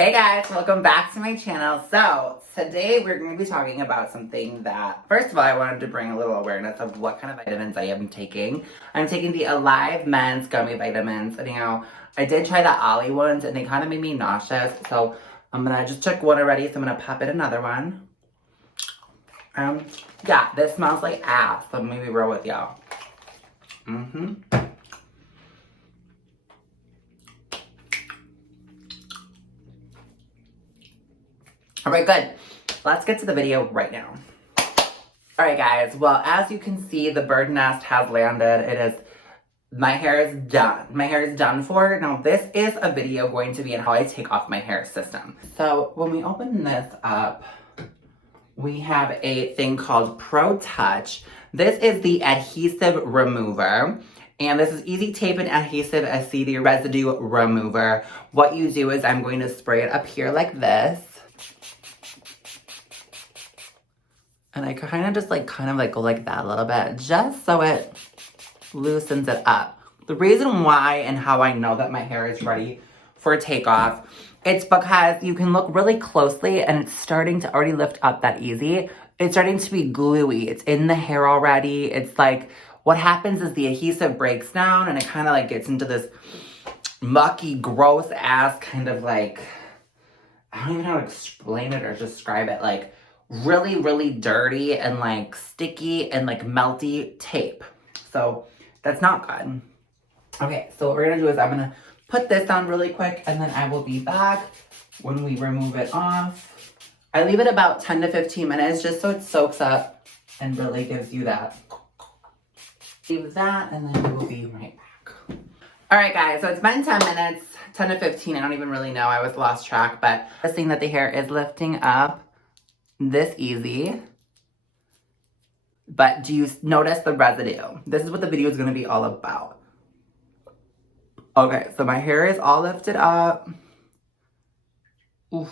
Hey guys, welcome back to my channel. So today we're going to be talking about something that, first of all, I wanted to bring a little awareness of what kind of vitamins I am taking. I'm taking the Alive Men's Gummy Vitamins. Anyhow, I did try the Ollie ones and they kind of made me nauseous. So I'm going to just took one already, so I'm going to pop in another one. Yeah, this smells like ass, so maybe roll with y'all. All right, good. Let's get to the video right now. All right, guys. Well, as you can see, the bird nest has landed. My hair is done. My hair is done for. Now, this is a video going to be on how I take off my hair system. So when we open this up, we have a thing called Pro Touch. This is the adhesive remover. And this is easy tape and adhesive acetic residue remover. What you do is I'm going to spray it up here like this. And I kind of just go like that a little bit, just so it loosens it up. The reason why and how I know that my hair is ready for takeoff, it's because you can look really closely and it's starting to already lift up that easy. It's starting to be gluey. It's in the hair already. It's like, what happens is the adhesive breaks down and it kind of like gets into this mucky, gross ass kind of like, I don't even know how to explain it or describe it, like, really, really dirty and like sticky and like melty tape. So that's not good. Okay, so what we're gonna do is I'm gonna put this on really quick and then I will be back when we remove it off. I leave it about 10 to 15 minutes just so it soaks up and really gives you that. Leave that and then we will be right back. All right, guys, so it's been 10 minutes, 10 to 15. I don't even really know. I was lost track, but I'm seeing that the hair is lifting up this easy. But do you notice the residue? This is what the video is going to be all about. Okay, so my hair is all lifted up. Oof.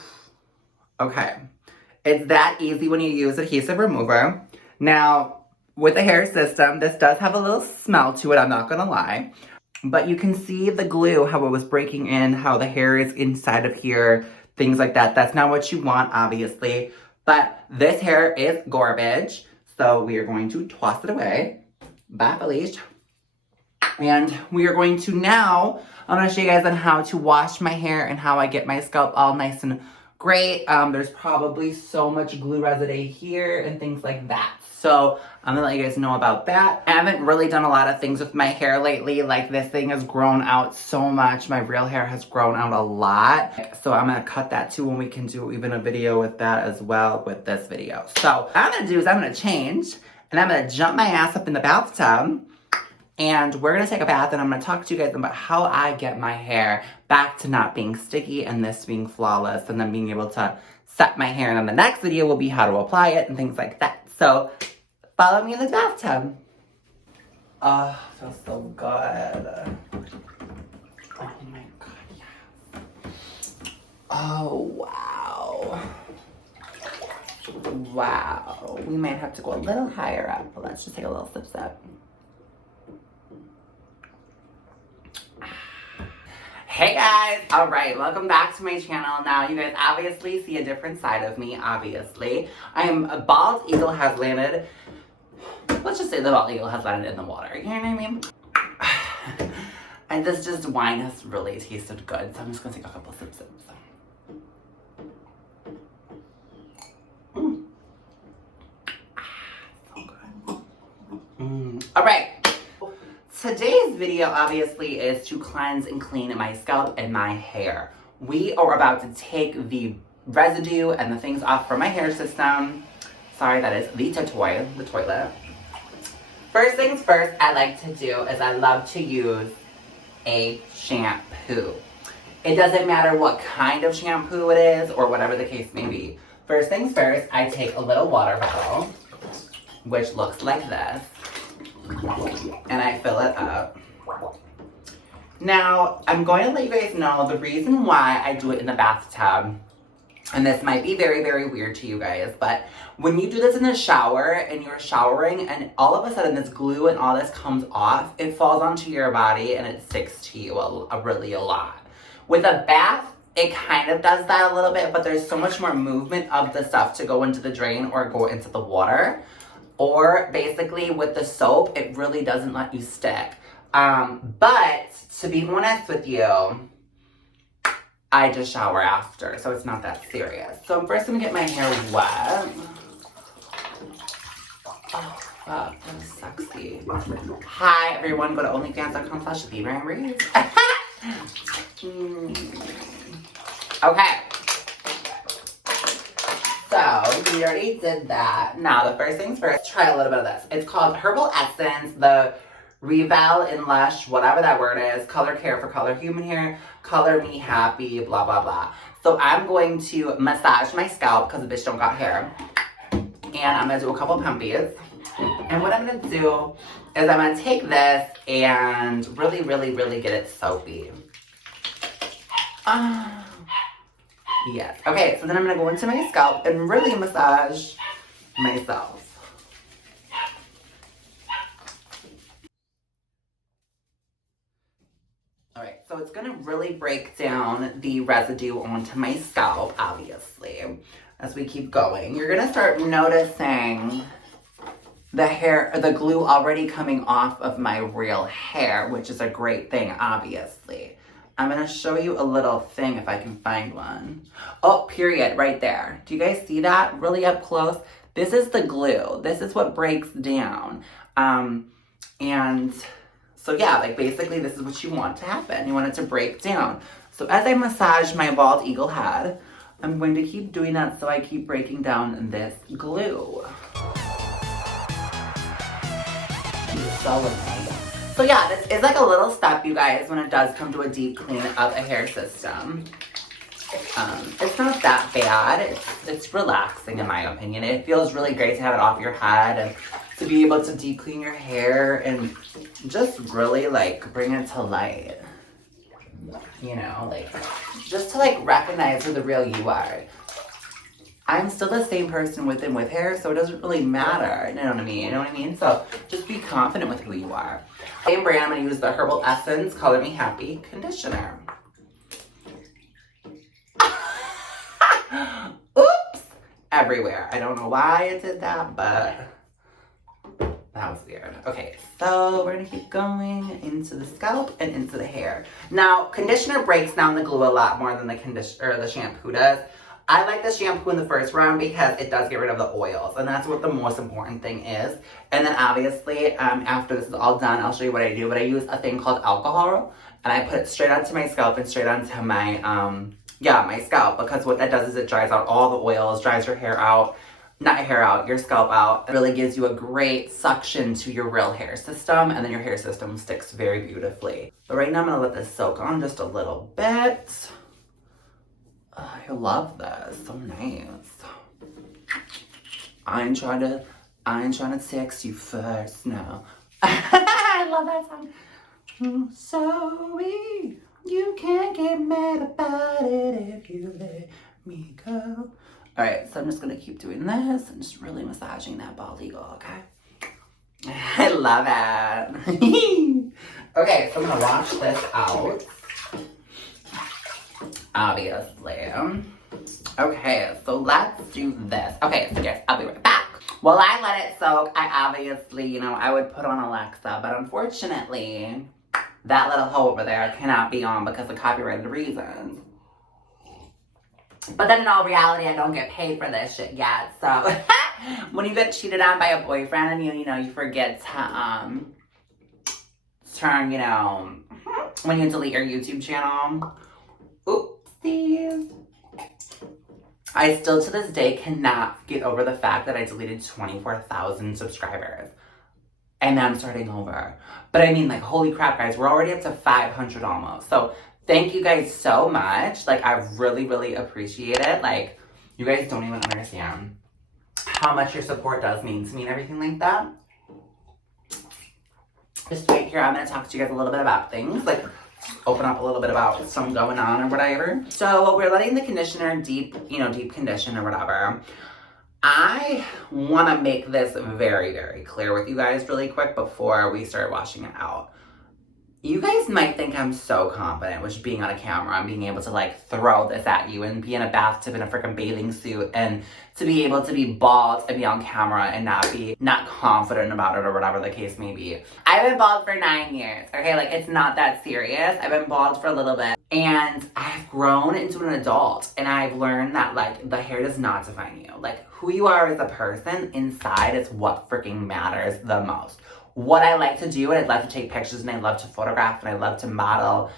Okay. It's that easy when you use adhesive remover. Now, with the hair system, this does have a little smell to it, I'm not going to lie. But you can see the glue, how it was breaking in, how the hair is inside of here, things like that. That's not what you want, obviously. But this hair is garbage, so we are going to toss it away. Bye, Felice. And we are going to now, I'm going to show you guys on how to wash my hair and how I get my scalp all nice and great. There's probably so much glue residue here and things like that. So I'm gonna let you guys know about that. I haven't really done a lot of things with my hair lately. Like this thing has grown out so much. My real hair has grown out a lot. So I'm gonna cut that too, and we can do even a video with that as well with this video. So what I'm gonna do is I'm gonna change and I'm gonna jump my ass up in the bathtub and we're gonna take a bath and I'm gonna talk to you guys about how I get my hair back to not being sticky and this being flawless and then being able to set my hair. And then the next video will be how to apply it and things like that. So follow me in the bathtub. Oh, feels so good. Oh my God, yes. Oh, wow. Wow. We might have to go a little higher up, but let's just take a little sip. Hey guys, all right, welcome back to my channel. Now you guys obviously see a different side of me, obviously. A bald eagle has landed. Let's just say the bald eagle has landed in the water, you know what I mean? And this wine has really tasted good, so I'm just gonna take a couple sips. So good. All right. Today's video obviously is to cleanse and clean my scalp and my hair. We are about to take the residue and the things off from my hair system. Sorry, that is the toilet. First things first, I like to do is I love to use a shampoo. It doesn't matter what kind of shampoo it is or whatever the case may be. First things first, I take a little water bottle, which looks like this. And I fill it up. Now, I'm going to let you guys know the reason why I do it in the bathtub. And this might be very, very weird to you guys, but when you do this in the shower and you're showering and all of a sudden this glue and all this comes off, it falls onto your body and it sticks to you really a lot. With a bath, it kind of does that a little bit, but there's so much more movement of the stuff to go into the drain or go into the water. Or basically with the soap, it really doesn't let you stick. But to be honest with you, I just shower after, so it's not that serious. So I'm first gonna get my hair wet. Oh, fuck, that was sexy. Hi, everyone. Go to onlyfans.com/Lavivd. Okay. So, we already did that. Now, the first things first, try a little bit of this. It's called Herbal Essence, the Revel in Lush, whatever that word is, color care for color human hair, color me happy, blah, blah, blah. So, I'm going to massage my scalp because the bitch don't got hair. And I'm going to do a couple pumpies. And what I'm going to do is I'm going to take this and really, really, really get it soapy. Yes. Okay, so then I'm going to go into my scalp and really massage myself. Alright, so it's going to really break down the residue onto my scalp, obviously, as we keep going. You're going to start noticing the hair, the glue already coming off of my real hair, which is a great thing, obviously. I'm going to show you a little thing if I can find one. Oh, period, right there. Do you guys see that really up close? This is the glue. This is what breaks down. And so yeah, like basically this is what you want to happen. You want it to break down. So as I massage my bald eagle head, I'm going to keep doing that so I keep breaking down this glue. So amazing. So yeah, this is like a little step, you guys, when it does come to a deep clean of a hair system. It's not that bad. It's relaxing in my opinion. It feels really great to have it off your head and to be able to deep clean your hair and just really like bring it to light. You know, like just to like recognize who the real you are. I'm still the same person with and with hair, so it doesn't really matter. You know what I mean? You know what I mean? So just be confident with who you are. Same brand, I'm going to use the Herbal Essence Color Me Happy Conditioner. Oops! Everywhere. I don't know why I did that, but that was weird. Okay, so we're going to keep going into the scalp and into the hair. Now, conditioner breaks down the glue a lot more than the shampoo does. I like the shampoo in the first round because it does get rid of the oils, and that's what the most important thing is. And then obviously, after this is all done, I'll show you what I do. But I use a thing called alcohol, and I put it straight onto my scalp and straight onto my, my scalp. Because what that does is it dries out all the oils, dries your hair out, your scalp out. It really gives you a great suction to your real hair system, and then your hair system sticks very beautifully. But right now, I'm gonna let this soak on just a little bit. I love this. So nice. I ain't trying to text you first. No. I love that song. Sorry, you can't get mad about it if you let me go. Alright, so I'm just gonna keep doing this and just really massaging that bald eagle, okay? I love it. Okay, so I'm gonna wash this out. Obviously. Okay, so let's do this. Okay, so yes, I'll be right back. While I let it soak, I obviously, I would put on Alexa, but unfortunately, that little hoe over there cannot be on because of copyrighted reasons. But then in all reality, I don't get paid for this shit yet, so when you get cheated on by a boyfriend and you forget to, turn, when you delete your YouTube channel, oopsies. I still to this day cannot get over the fact that I deleted 24,000 subscribers. And I'm starting over. But I mean, like, holy crap, guys. We're already up to 500 almost. So thank you guys so much. Like, I really, really appreciate it. Like, you guys don't even understand how much your support does mean to me and everything like that. Just wait here. I'm going to talk to you guys a little bit about things. Like, open up a little bit about something going on or whatever. So we're letting the conditioner deep condition or whatever. I want to make this very, very clear with you guys really quick before we start washing it out. You guys might think I'm so confident with being on a camera and being able to like throw this at you and be in a bathtub in a freaking bathing suit and to be able to be bald and be on camera and not confident about it or whatever the case may be. I've been bald for 9 years, okay? Like, it's not that serious. I've been bald for a little bit and I've grown into an adult and I've learned that like the hair does not define you. Like, who you are as a person inside is what freaking matters the most. What I like to do, and I love to take pictures and I love to photograph and I love to model,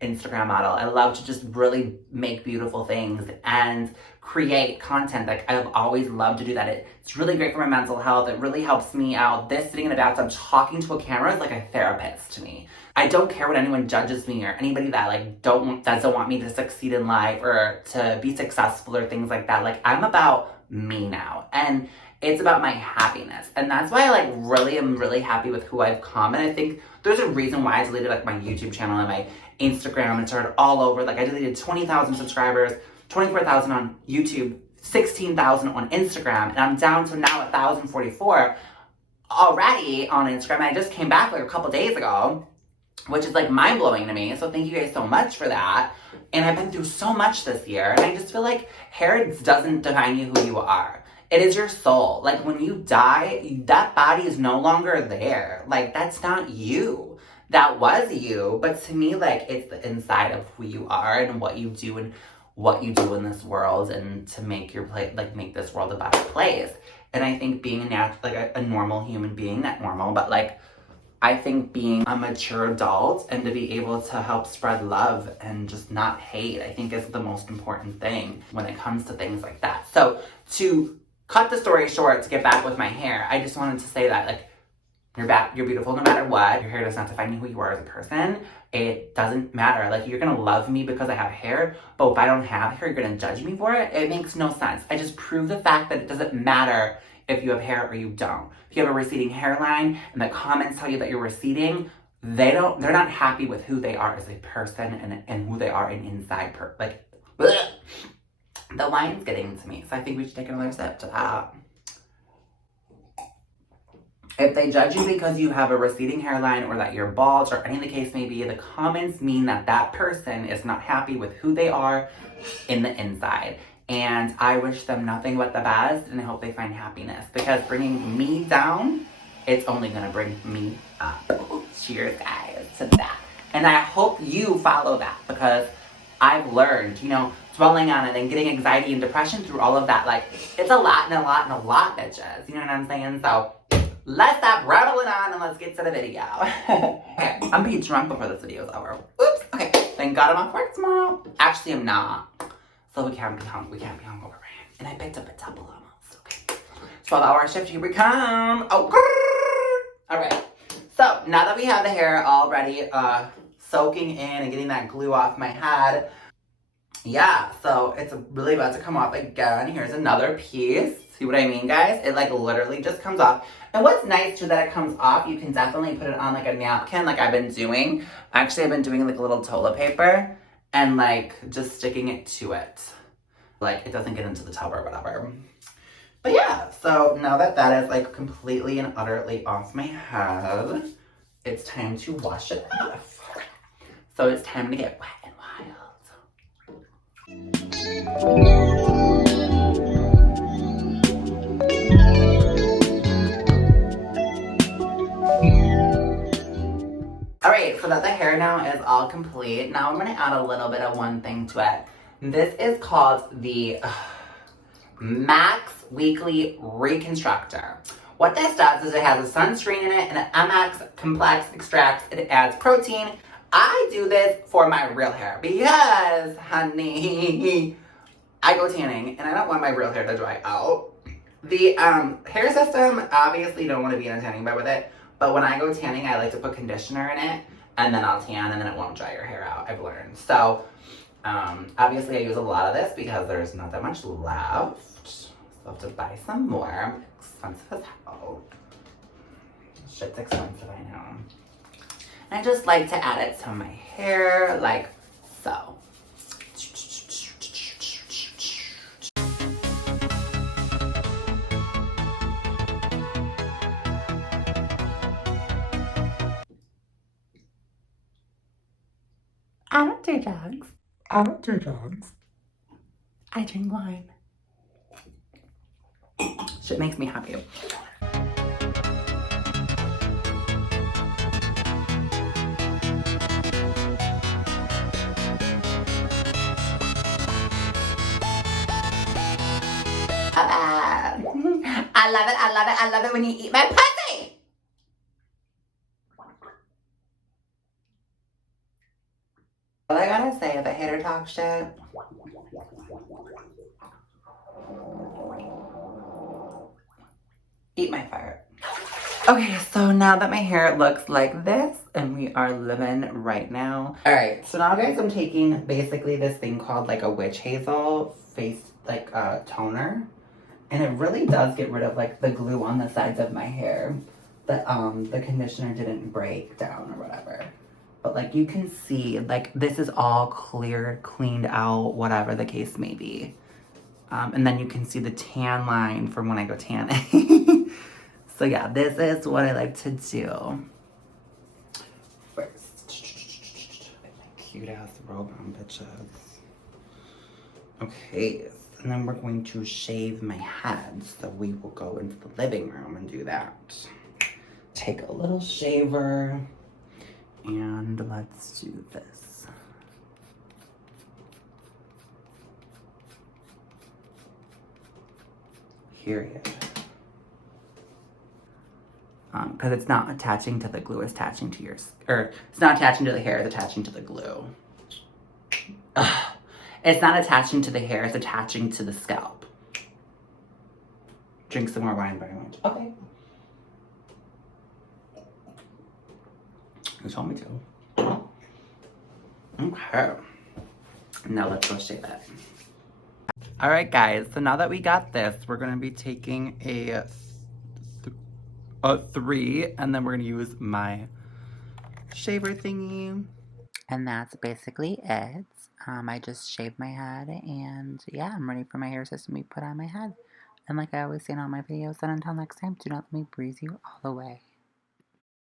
Instagram model. I love to just really make beautiful things and create content. Like, I've always loved to do that. It's really great for my mental health. It really helps me out. This sitting in a bathtub talking to a camera is like a therapist to me. I don't care what anyone judges me or anybody that like doesn't want me to succeed in life or to be successful or things like that. Like, I'm about me now. And it's about my happiness. And that's why I like really am really happy with who I've come. And I think there's a reason why I deleted like my YouTube channel and my Instagram and started all over. Like, I deleted 20,000 subscribers, 24,000 on YouTube, 16,000 on Instagram, and I'm down to now 1,044 already on Instagram. And I just came back like a couple days ago, which is like mind-blowing to me. So thank you guys so much for that. And I've been through so much this year. And I just feel like hair doesn't define you who you are. It is your soul. Like, when you die, that body is no longer there. Like, that's not you. That was you. But to me, like, it's the inside of who you are and what you do in this world and to make your place, like, make this world a better place. And I think being a normal human being, not normal, but like, I think being a mature adult and to be able to help spread love and just not hate, I think is the most important thing when it comes to things like that. So to cut the story short, to get back with my hair, I just wanted to say that, like, you're beautiful no matter what. Your hair does not define who you are as a person. It doesn't matter. Like, you're gonna love me because I have hair, but if I don't have hair, you're gonna judge me for it. It makes no sense. I just prove the fact that it doesn't matter if you have hair or you don't. If you have a receding hairline and the comments tell you that you're receding, they're not happy with who they are as a person and who they are in inside bleh. The wine's getting to me, so I think we should take another sip to that. If they judge you because you have a receding hairline or that you're bald or any of the case may be, the comments mean that that person is not happy with who they are in the inside. And I wish them nothing but the best, and I hope they find happiness, because bringing me down, it's only gonna bring me up. Cheers, guys, to that. And I hope you follow that, because I've learned, dwelling on it and getting anxiety and depression through all of that. Like, it's a lot and a lot and a lot, bitches. You know what I'm saying? So let's stop rambling on and let's get to the video. Okay, I'm pretty drunk before this video is over. Oops. Okay, thank God I'm off work tomorrow. Actually, I'm not. So we can't be hungover, right? And I picked up a double almost. Okay, 12-hour shift. Here we come. Oh, all right. So now that we have the hair already soaking in and getting that glue off my head, yeah, so it's really about to come off again. Here's another piece. See what I mean, guys? It like literally just comes off. And what's nice too that it comes off, you can definitely put it on like a napkin like I've been doing. Actually, I've been doing like a little toilet paper and like just sticking it to it. Like, it doesn't get into the tub or whatever. But yeah, so now that that is like completely and utterly off my head, it's time to wash it off. So it's time to get wet and wild. Alright, so that the hair now is all complete, now I'm going to add a little bit of one thing to it. This is called the Max Weekly Reconstructor. What this does is it has a sunscreen in it and an MX complex extracts. It adds protein. I do this for my real hair because, honey, I go tanning and I don't want my real hair to dry out. The hair system, obviously don't want to be in a tanning bed with it, but when I go tanning, I like to put conditioner in it and then I'll tan and then it won't dry your hair out, I've learned. So, obviously I use a lot of this because there's not that much left. So I have to buy some more. Expensive as hell. Shit's expensive, I know. And I just like to add it to my hair, like so. I don't do drugs. I don't do drugs. I drink wine. Shit makes me happy. I love it, I love it, I love it when you eat my pussy! All I gotta say, if a hater talks shit, eat my fire. Okay, so now that my hair looks like this, and we are living right now. All right, so now guys, I'm taking basically this thing called like a witch hazel face like toner. And it really does get rid of like the glue on the sides of my hair. The conditioner didn't break down or whatever. But like you can see, like this is all cleared, cleaned out, whatever the case may be. And then you can see the tan line from when I go tanning. So yeah, this is what I like to do. First, with my cute ass robe on, bitches. Okay, and then we're going to shave my head. So we will go into the living room and do that. Take a little shaver and let's do this. Period. Because it's not attaching to the glue, it's attaching to your, or it's not attaching to the hair, it's attaching to the glue. Ugh. It's not attaching to the hair, it's attaching to the scalp. Drink some more wine, very much. Okay. You told me to. Okay. Now let's go shave it. All right, guys. So now that we got this, we're gonna be taking a 3, and then we're gonna use my shaver thingy. And that's basically it. I just shaved my head, and yeah, I'm ready for my hair system to be put on my head. And like I always say in all my videos, and until next time, do not let me breeze you all the way.